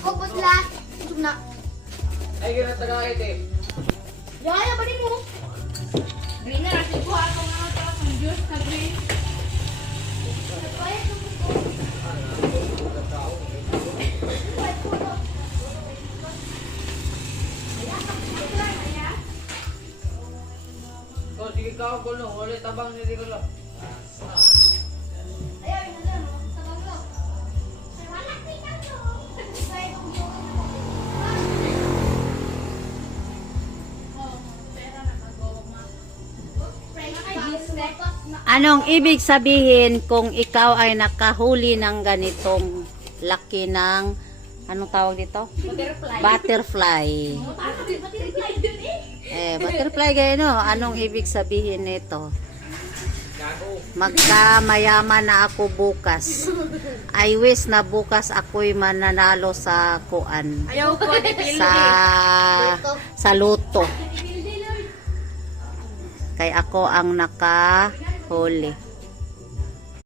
Ako putla. Ito na. Ay, gano'n tagakit eh. Yaya, bali mo. Green na natin po ako nga ito ang juice na green. So, sige ka ako no. Ulit tabang hindi ko lang. Anong ibig sabihin kung ikaw ay nakahuli ng ganitong laki ng, anong tawag dito? Butterfly. Butterfly kayo, no? Anong ibig sabihin nito? Magkamayaman na ako bukas. I wish na bukas ako'y mananalo sa kuan. Ayaw ko, Sa loto. Kay ako ang nakahuli.